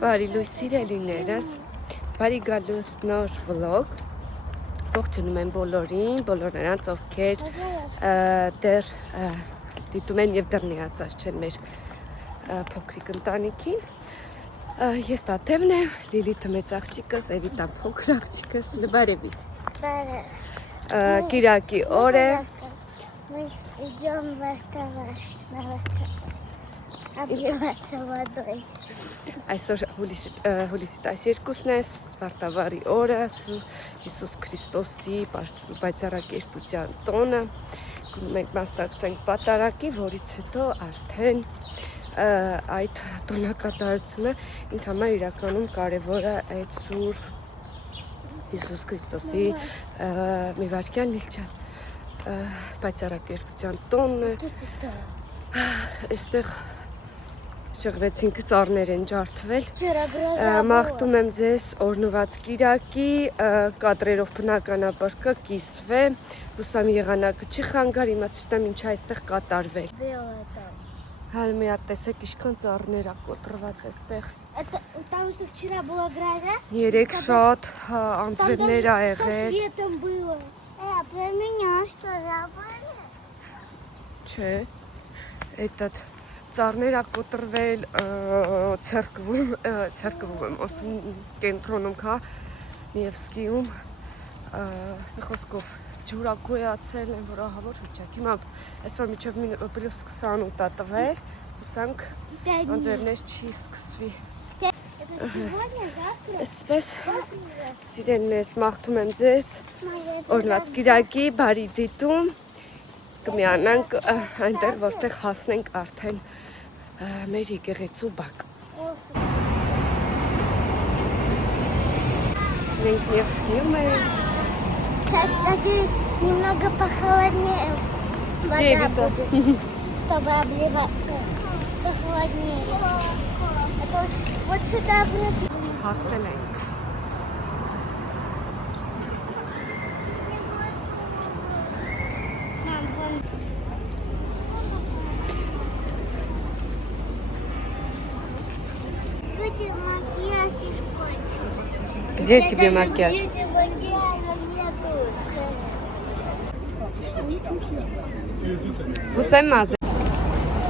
Բարի լույս սիրելիներս, բարի գալուս նոր վլոգ, ողջունում եմ բոլորին, բոլոր նրանց, ովքեր դեռ դիտում են և դեռ միացած չեն մեր փոքրիկ ընտանիքին։ Ես Տաթևն եմ, Լիլիթը մեծ աղջիկս, Էվիտա փոքր աղջիկս, բարևի։ Կիրակի օր է։ Այսօր հուլիսի 12-ն է, Վարդավառի օրը, Հիսուս Քրիստոսի պայծառակերպության տոնը։ Մենք մասնակցենք պատարագի, որից հետո արդեն այդ տոնակատարությունը ինձ համար իրականում կարևոր է այդ Սուրբ Հիսուս Քրիստոսի մի վայրկյան Լիլչան պայծառակերպության տոնն է։ Այստեղ շեղվեցինք, ծառներ են ջարդվել, մաղթում եմ ձեզ օրհնված կիրակի, կադրերով բնականաբար կկիսվե, հուսամ եղանակը չի խանգար, հիմա ցույց տամ ինչ այստեղ կատարվել։ Հալ մի հատ տեսեք ինչքան ծառներ ա կոտրված այստեղ։ Потому что вчера была гроза. Երեք շատ անձրևներ ա եղել։ Со светом было. Про меня что забыли? Չէ, этот ծառներ ա կոտրվել, ցերկվում եմ, ասում կենտրոնում կա, Նիևսկիում, մի խոսքով ջուր ա գոյացել են, որ ահավոր վիճակ։ Հիմա այսօր մինչև +28 ա տվել, հուսանք անձրևներ չի սկսվի։ Այսպես սիրելիներս, մաղթում եմ ձեզ օրհնված կիրակի, բարի դիտում, կմիանանք այնտեղ, որտեղ հասնենք արդեն մեր եկեղեցու բակ։ Մենք Նիևսկիում ենք։ Сейчас, надеюсь, немного похолоднее вода будет, чтобы обливаться. Похолоднее. Это вот сюда будет. Հասել ենք։ Где тебе макияж? Հուսեմ մազը։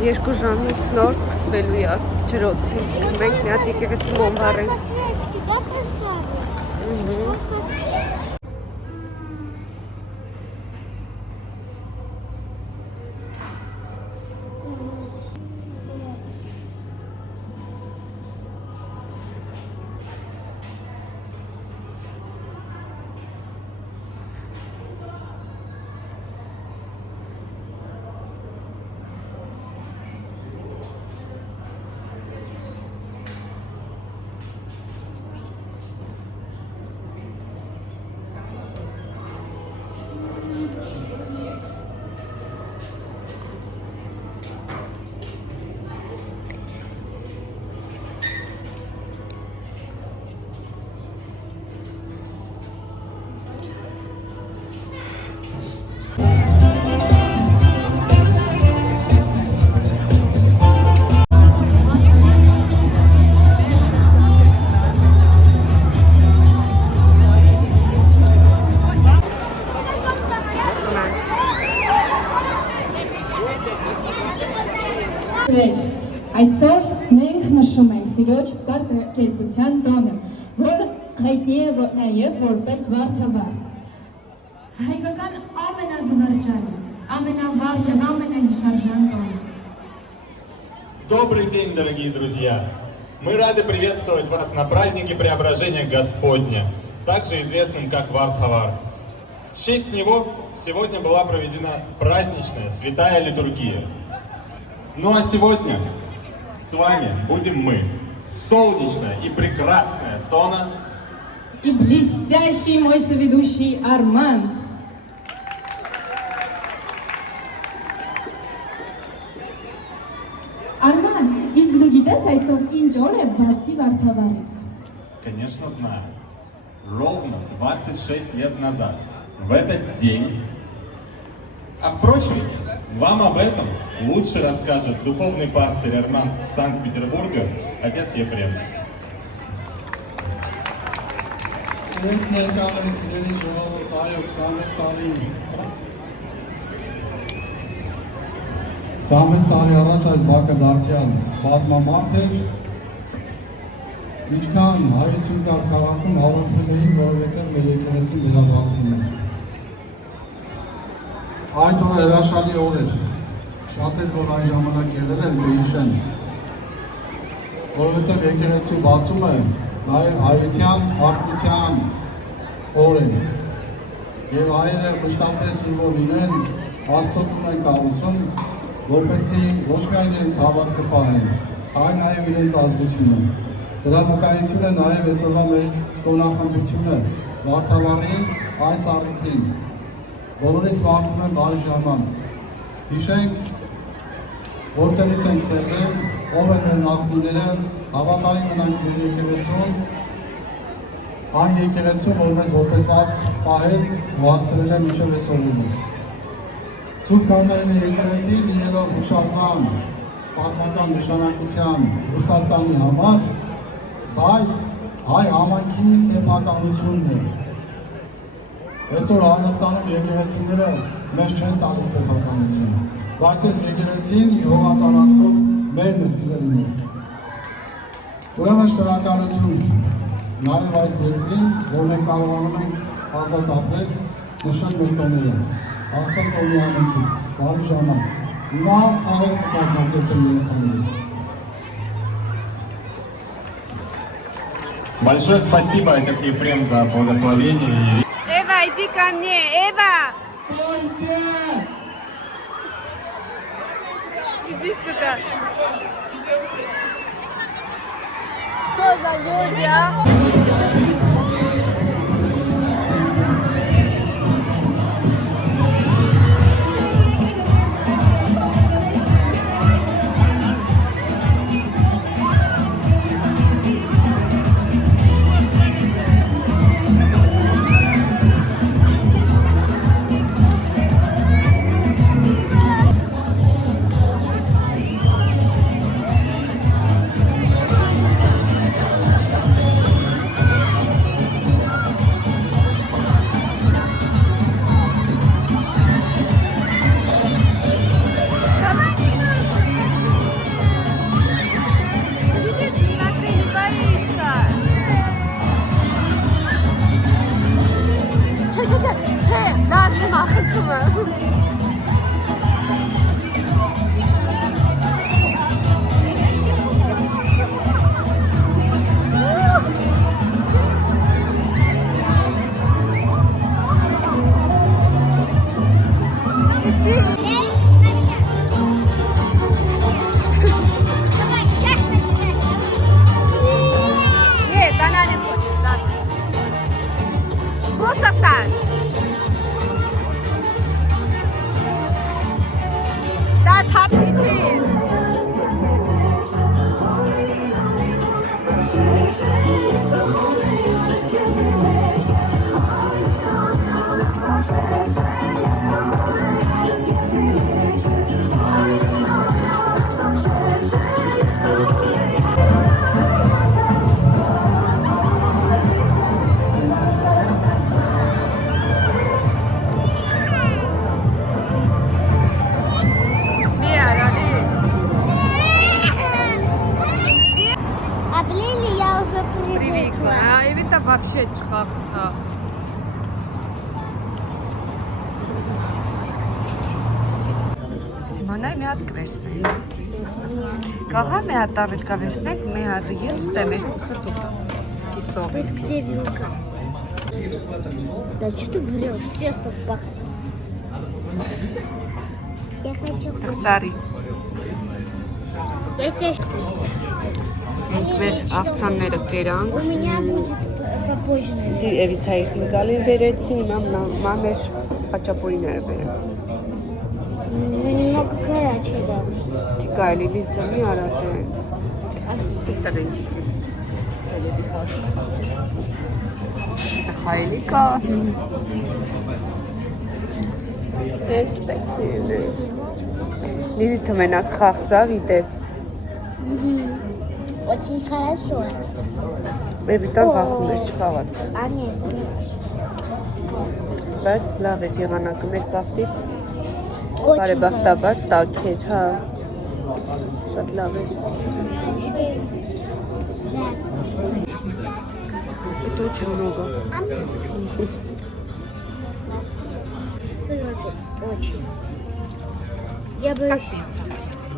2 ժամից նոր սկսվելու է ջրոցին։ Մենք մի հատ եկեղեցու բոմբար ենք։ Այսօր մենք նշում ենք Տիրոջ պայծառակերպության տոնը, որ հայտնի է նաև որպես Վարդավառ։ Հայկական ամենազվարճալի, ամենավառ և ամենահիշարժան տոնը։ Добрый день, дорогие друзья! Мы рады приветствовать вас на празднике Преображения Господня, также известным как Вардхавар. В честь него сегодня была проведена праздничная святая литургия. Ну а сегодня с вами будем мы, солнечная и прекрасная Сона и блестящий мой соведущий Арман. Арман, իսկ դու գիտես այսօր ինչ օր է բացի Վարդավառից? Конечно, знаю. Ровно 26 лет назад, в этот день. А впрочем, вам об этом лучше расскажет духовный пастырь Арман Санкт-Петербурга, отец Ефрем. Երբ ներկաների սիրելի ժողովուրդ, այո, 26 տարի 26 տարի առաջ այս բակը դարձյալ բազմամարդ էր, ինչքան հայություն կար քաղաքում հավաքվել էին, որովհետև մեր եկեղեցին վերաբացվում է։ Այդ օրը հրաշալի օր էր, շատ էր, որ այն ժամանակ եղել էր հիշեն, որովհետև եկեղեցին բացում է նաև հայության, արտության օր է։ Եվ հայերը մշտապես ու որ լինեն, Աստծուն են կառուցում, որպեսզի ոչ միայն իրենց հավատքը պահեն, այլ նաև իրենց ազգությունը։ Դրա վկայություն է նաև այսօրվա մեր տոնախմբությունը, Վարդավառին այս առիթին, բոլորիս մաղթում եմ բարի ժամանց։ Հիշենք, որտեղից ենք սերվել, ով են մեր նախնիները, հավատարիմ մնանք մեր եկեղեցուն, այն եկեղեցում, որ մեզ որպես ազգ պահել ու հասցրել է մինչև այսօրվա։ Սուրբ Կատարինի եկեղեցին լինելով հուշարձան, պատմական նշանակության Ռուսաստանի համար, բայց հայ համայնքի սեփականությունն է։ Այսօր Հայաստանում եկեղեցիները մեզ չեն տալիս սեփականությունը, բայց այս եկեղեցին հողատարածքով մերն է սիրելիներ։ Ուրեմն շնորհակալություն նաև այս երկրին, որ մենք կարողանում ենք ազատ ապրել, նշել մեր տոները։ Աստված օգնի ամենքից, բարի ժամանց։ Հիմա խաղեր կկազմակերպել երեխաներին։ Большое спасибо, отец Ефрем, за благословение. Эва, иди ко мне, Эва! Стойте! Иди сюда. Что за люди, а? Вообще չխաղցա։ Սիմոնայ մի հատ կվերցնենք։ Կաղա մի հատ առիթ կվերցնենք, մի հատ ես ուտեմ, երկուսը դուք կիսով։ Где вилка? Да что ты врешь? Тесто пахнет. Я хочу. Так цари։ Я тебе... Մեր աղցանները կերանք։ У меня будет попозже, наверное. Դի Էվիթայի խինկալին բերեցին, հիմա մեր խաչապուրիները բերեմ։ Ну, немного горячий, да. Չկայելի լիճը մի արատեն։ Այսպես տղեն չիկեմ, այսպես տելևի խաշկ։ Այստեղ հայելի կա։ Հետ տեսին ես։ Լիլիթը մենակ խաղցավ իտև։ Очень хорошо. Էվիտան վախում էր չխաղաց։ А нет, Բայց լավ էր եղանակը մեր բախտից։ очень Բարեբախտաբար տաք էր, հա։ Շատ լավ էր։ Жаль. Это очень много. Сыра тут очень. Я боюсь.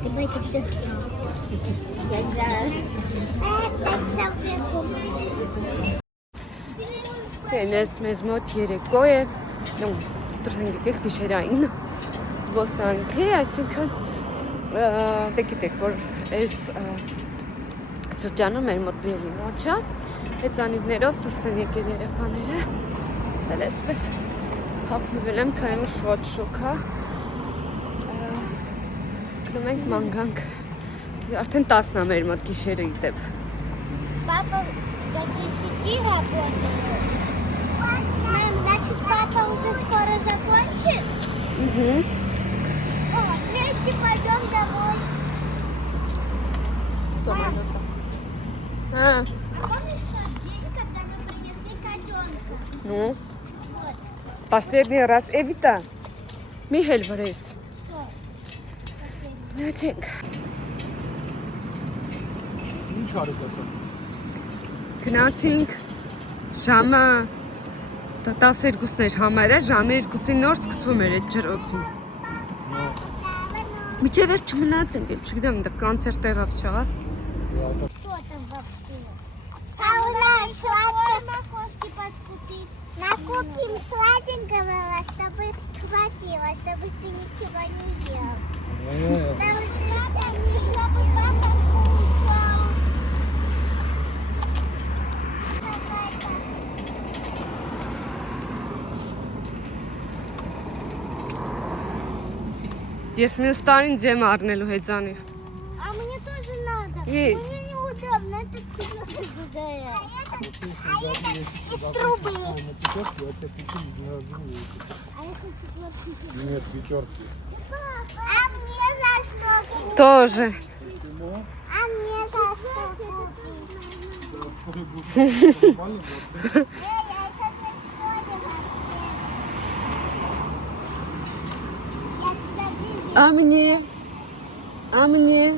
Ты бы это все съел. Я не знаю. Дать салфетку. Ֆենես մեզ մոտ երեկո է, դուրս ենք եկել գիշերային զբոսանքի, այսինքն դե գիտեք, որ այս շրջանը մեր մոտ բիելի նոչ է, հեծանիվներով դուրս են եկել երեխաները, ասել այսպես հապնվել եմ, քանի որ շատ շոկ է, գնում ենք մանգանք, արդեն 10-ն է մեր մոտ գիշերը իդեպ։ Папа до 10 работает. Мам, значит, папа уже скоро закончит? Угу. О, вместе пойдем домой. Самолета. А, А помнишь тот день, когда мы принесли котенка? ну, Вот. последний раз Эвита, Միհել վրես։ Նայեցինք։ Ինչ արեք ասա։ Գնացինք ժամը 12-ն էր համարը, ժամը 2-ին նոր սկսվում էր այդ ջրոցին։ Միջև էր չմնացինք, էլ չգիտեմ, դա կանցերտ եղավ չաղա։ Что там вообще? А у нас сладкое морковки подкупить. Накупим сладенького, чтобы хватило, чтобы ты ничего не ел. Потому что надо, чтобы папа кушал. Ես մյուս տարին ձեմ առնելու հեծանիվ։ А мне тоже надо. Есть. Мне неудобно, это куда из трубы. А я хочу четвертый. Нет, пятерки. А мне за что купить? Тоже։ А мне за что купить? Я это не стоит. А мне? А мне?